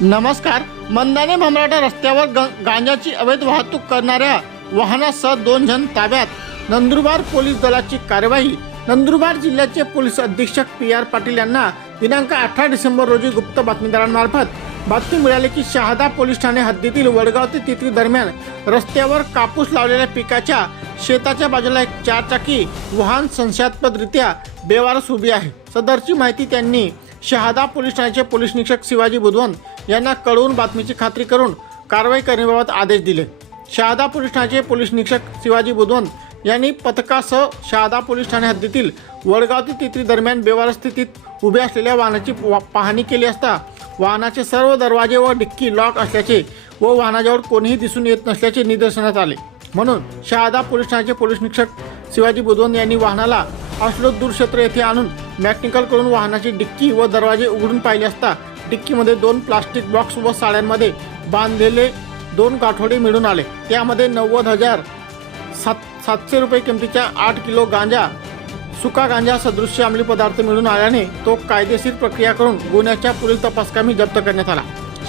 नमस्कार. मंदाने भमराटा रस्त्यावर गांजाची अवैध वाहतूक करणाऱ्या वाहनासह 2 जण ताब्यात. नंदुरबार पोलीस दलाची कारवाई. नंदुरबार जिल्ह्याचे पोलीस अधीक्षक PR पाटील यांना दिनांक 18 डिसेंबर रोजी गुप्त बातमीदारांमार्फत बातमी मिळाली की शहादा पोलीस ठाणे हद्दीतील वडगाव ते तित्री दरम्यान रस्त्यावर कापूस लावलेल्या पिकाच्या शेताच्या बाजूला एक 4 चाकी वाहन संशयास्पदरित्या बेवारस उभी आहे. सदरची माहिती त्यांनी शहादा पोलीस ठाण्याचे पोलीस निरीक्षक शिवाजी बुधवंत यांना कळवून बातमीची खात्री करून कारवाई करण्याबाबत आदेश दिले. शहादा पोलीस ठाण्याचे पोलीस निरीक्षक शिवाजी बुधवंत यांनी पथकासह शहादा पोलीस ठाणे हद्दीतील वडगाव ते तित्री दरम्यान बेवारस स्थितीत उभ्या असलेल्या वाहनाची पाहणी केली असता वाहनाचे सर्व दरवाजे व डिक्की लॉक असल्याचे व वाहनाजवळ कोणीही दिसून येत नसल्याचे निदर्शनास आले. म्हणून शहादा पोलीस ठाण्याचे पोलीस निरीक्षक शिवाजी बुधवंत यांनी वाहनाला अस्लोद दूरक्षेत्र येथे आणून मेकॅनिकल करून वाहनाची डिक्की व दरवाजे उघडून पाहिले असता डिक्कीमध्ये 2 प्लास्टिक बॉक्स व साड्यांमध्ये बांधलेले 2 गाठोडे मिळून आले. त्यामध्ये 90,700 रुपये किमतीच्या 8 किलो गांजा, सुका गांजा सदृश्य अंमली पदार्थ मिळून आल्याने तो कायदेशीर प्रक्रिया करून गुन्ह्याच्या पुढील तपासकामी जप्त करण्यात आला.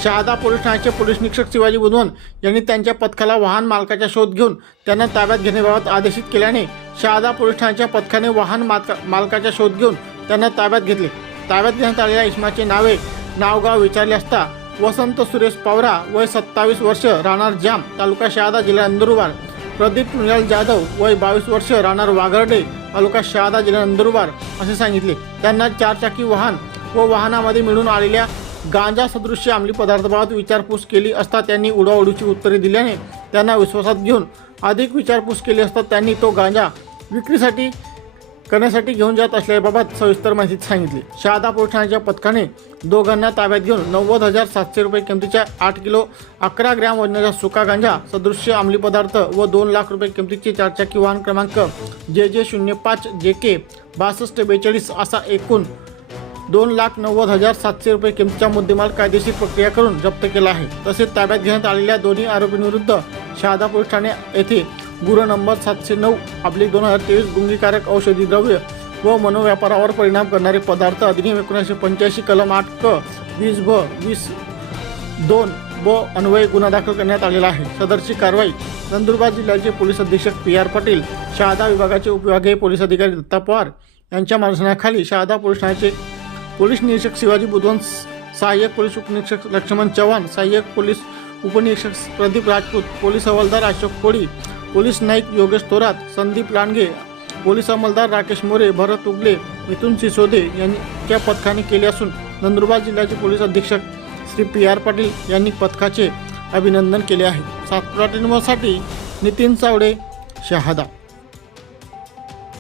शहादा पोलीस ठाण्याचे पोलीस निरीक्षक शिवाजी बुधवंत यांनी त्यांच्या पथकाला वाहन मालकाचा शोध घेऊन त्यांना ताब्यात घेण्याबाबत आदेशित केल्याने शहादा पोलीस ठाण्याच्या पथकाने वाहन मालकाचा शोध घेऊन त्यांना ताब्यात घेतले. ताब्यात घेण्यात आलेल्या इसमाचे नावगाव विचारले असता वसंत सुरेश पवरा वय 27 वर्ष राहणार जाम तालुका शहादा जिल्हा नंदुरबार, प्रदीप मृणाल जाधव वय 22 वर्ष राहणार वाघर्डे तालुका शहादा जिल्हा नंदुरबार असे सांगितले. त्यांना 4 चाकी वाहन व वाहनामध्ये मिळून आलेल्या गांजा सदृश्य अंमली पदार्थाबाबत विचारपूस केली असता त्यांनी उडवाउडीची उत्तरे दिल्याने त्यांना विश्वासात घेऊन अधिक विचारपूस केली असता त्यांनी तो गांजा विक्रीसाठी करण्यासाठी घेऊन जात असल्याबाबत सविस्तर माहिती सांगितली. शहादा पोलीस ठाण्याच्या पथकाने दोघांना ताब्यात घेऊन 90,700 रुपये किमतीच्या 8 किलो 11 ग्रॅम वजनाचा सुका गांजा सदृश्य अंमली पदार्थ व 2 लाख रुपये किमतीचे 4 चाकी वाहन क्रमांक JJ05 JK 6242 असा एकूण 2,90,700 रुपये किमतीचा मुद्देमाल कायदेशीर प्रक्रिया करून जप्त केला आहे. तसेच ताब्यात घेण्यात आलेल्या दोन्ही आरोपींविरुद्ध शहादा पोलीस ठाणे येथे गुन्हा नंबर 709/2023 गुंगीकारक औषधी द्रव्य व मनोव्यापारावर परिणाम करणारे पदार्थ अधिनियम 1985 कलम 8 क 20/20/2 अन्वये गुन्हा दाखल करण्यात आलेला आहे. सदरची कारवाई नंदुरबार जिल्ह्याचे पोलीस अधीक्षक PR पाटील, शहादा विभागाचे उपविभागीय पोलीस अधिकारी दत्ता पवार यांच्या मार्गदर्शनाखाली शहादा पोलीस ठाण्याचे पोलीस निरीक्षक शिवाजी बुधवंत, सहाय्यक पोलीस उपनिरीक्षक लक्ष्मण चव्हाण, सहाय्यक पोलीस उपनिरीक्षक प्रदीप राजपूत, पोलीस हवालदार अशोक कोळी, पोलीस नाईक योगेश थोरात, संदीप लांडगे, पोलीस अंमलदार राकेश मोरे, भरत उगले, मिथुन सिसोदे यांच्या पथकाने केले असून नंदुरबार जिल्ह्याचे पोलीस अधीक्षक श्री PR पाटील यांनी पथकाचे अभिनंदन केले आहे. सातपुरा साठी नितीन चावडे, शहादा.